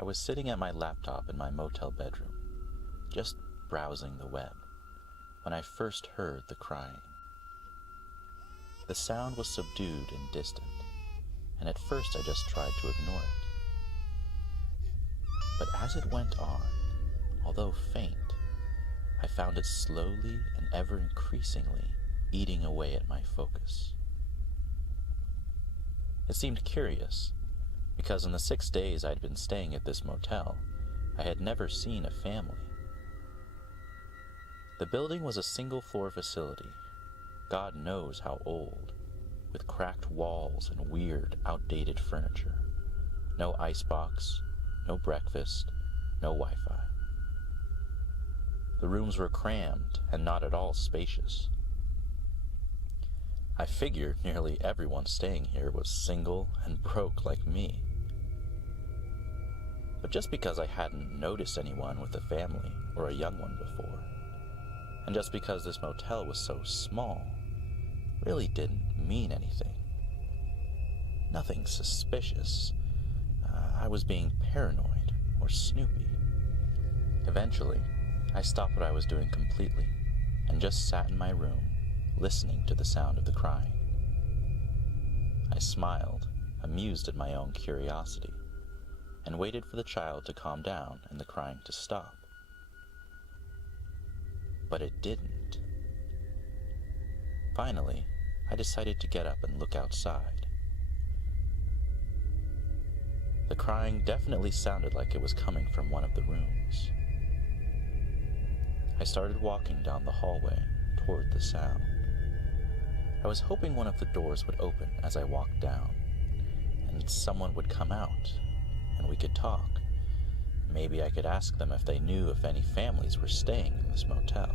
I was sitting at my laptop in my motel bedroom, just browsing the web, when I first heard the crying. The sound was subdued and distant, and at first I just tried to ignore it. But as it went on, although faint, I found it slowly and ever increasingly eating away at my focus. It seemed curious, because in the 6 days I'd been staying at this motel, I had never seen a family. The building was a single-floor facility, God knows how old, with cracked walls and weird, outdated furniture. No icebox, no breakfast, no Wi-Fi. The rooms were crammed and not at all spacious. I figured nearly everyone staying here was single and broke like me. But just because I hadn't noticed anyone with a family or a young one before, and just because this motel was so small, really didn't mean anything. Nothing suspicious. I was being paranoid or snoopy. Eventually, I stopped what I was doing completely and just sat in my room, listening to the sound of the crying. I smiled, amused at my own curiosity, and waited for the child to calm down and the crying to stop. But it didn't. Finally, I decided to get up and look outside. The crying definitely sounded like it was coming from one of the rooms. I started walking down the hallway toward the sound. I was hoping one of the doors would open as I walked down, and someone would come out, and we could talk. Maybe I could ask them if they knew if any families were staying in this motel.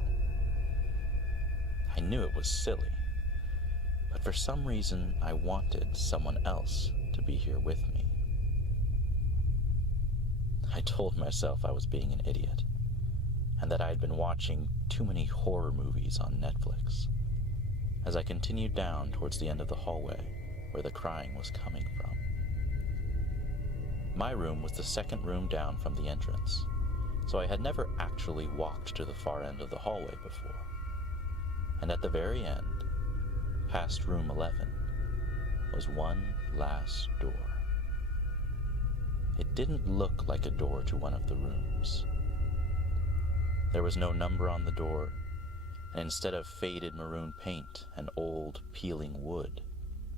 I knew it was silly, but for some reason I wanted someone else to be here with me. I told myself I was being an idiot, and that I had been watching too many horror movies on Netflix, as I continued down towards the end of the hallway where the crying was coming from. My room was the second room down from the entrance, so I had never actually walked to the far end of the hallway before. And at the very end, past room 11, was one last door. It didn't look like a door to one of the rooms. There was no number on the door, and instead of faded maroon paint and old, peeling wood,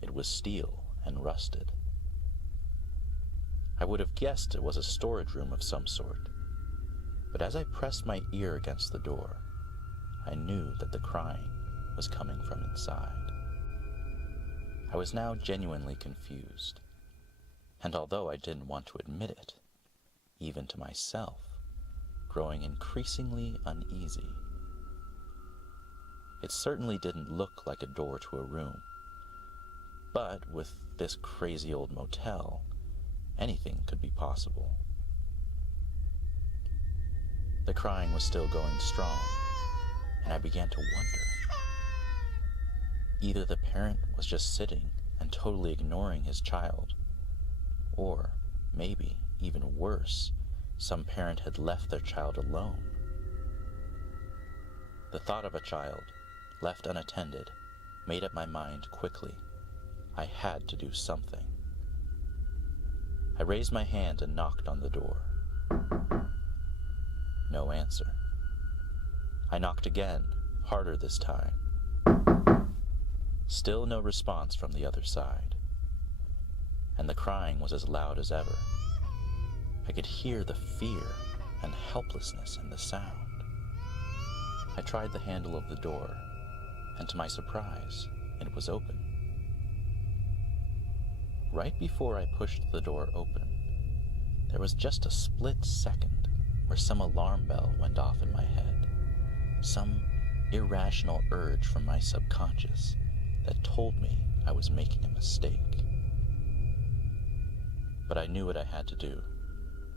it was steel and rusted. I would have guessed it was a storage room of some sort, but as I pressed my ear against the door, I knew that the crying was coming from inside. I was now genuinely confused, and although I didn't want to admit it, even to myself, growing increasingly uneasy. It certainly didn't look like a door to a room, but with this crazy old motel, anything could be possible. The crying was still going strong, and I began to wonder. Either the parent was just sitting and totally ignoring his child, or maybe, even worse, some parent had left their child alone. The thought of a child, left unattended, made up my mind quickly. I had to do something. I raised my hand and knocked on the door. No answer. I knocked again, harder this time. Still no response from the other side. And the crying was as loud as ever. I could hear the fear and helplessness in the sound. I tried the handle of the door, and to my surprise, it was open. Right before I pushed the door open, there was just a split second where some alarm bell went off in my head, some irrational urge from my subconscious that told me I was making a mistake. But I knew what I had to do,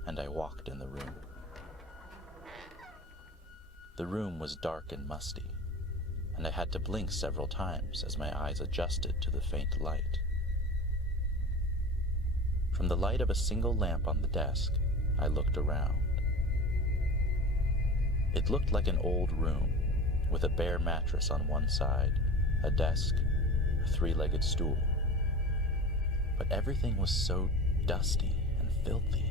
and I walked in the room. The room was dark and musty, and I had to blink several times as my eyes adjusted to the faint light. From the light of a single lamp on the desk I looked around. It looked like an old room, with a bare mattress on one side, a desk, a three-legged stool. But everything was so dusty and filthy.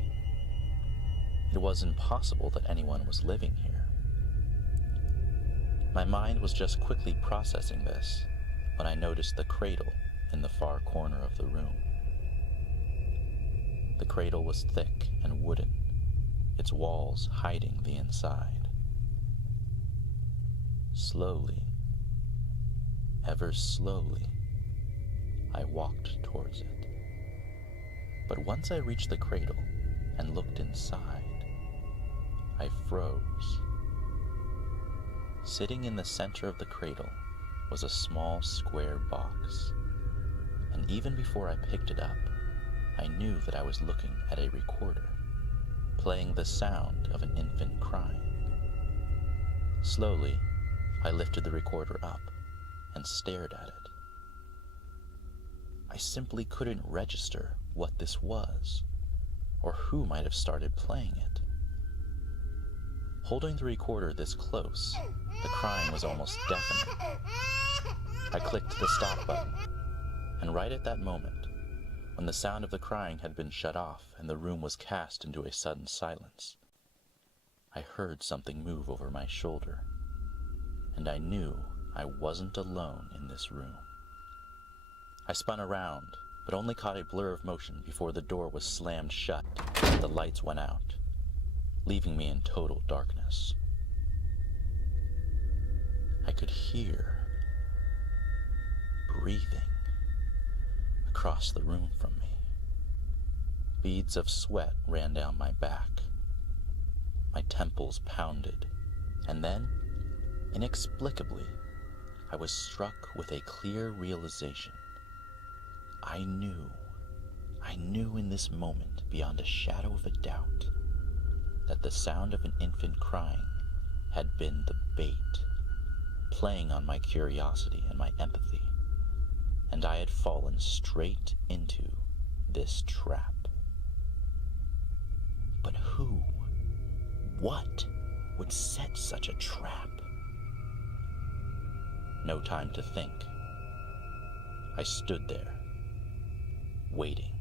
It was impossible that anyone was living here. My mind was just quickly processing this when I noticed the cradle in the far corner of the room. The cradle was thick and wooden, its walls hiding the inside. Slowly, ever slowly, I walked towards it. But once I reached the cradle and looked inside, I froze. Sitting in the center of the cradle was a small square box, and even before I picked it up, I knew that I was looking at a recorder, playing the sound of an infant crying. Slowly, I lifted the recorder up and stared at it. I simply couldn't register what this was, or who might have started playing it. Holding the recorder this close, the crying was almost deafening. I clicked the stop button, and right at that moment, when the sound of the crying had been shut off and the room was cast into a sudden silence, I heard something move over my shoulder, and I knew I wasn't alone in this room. I spun around, but only caught a blur of motion before the door was slammed shut and the lights went out, leaving me in total darkness. I could hear breathing across the room from me. Beads of sweat ran down my back. My temples pounded, and then, inexplicably, I was struck with a clear realization. I knew in this moment, beyond a shadow of a doubt, that the sound of an infant crying had been the bait, playing on my curiosity and my empathy, and I had fallen straight into this trap. But who, what, would set such a trap? No time to think. I stood there, waiting.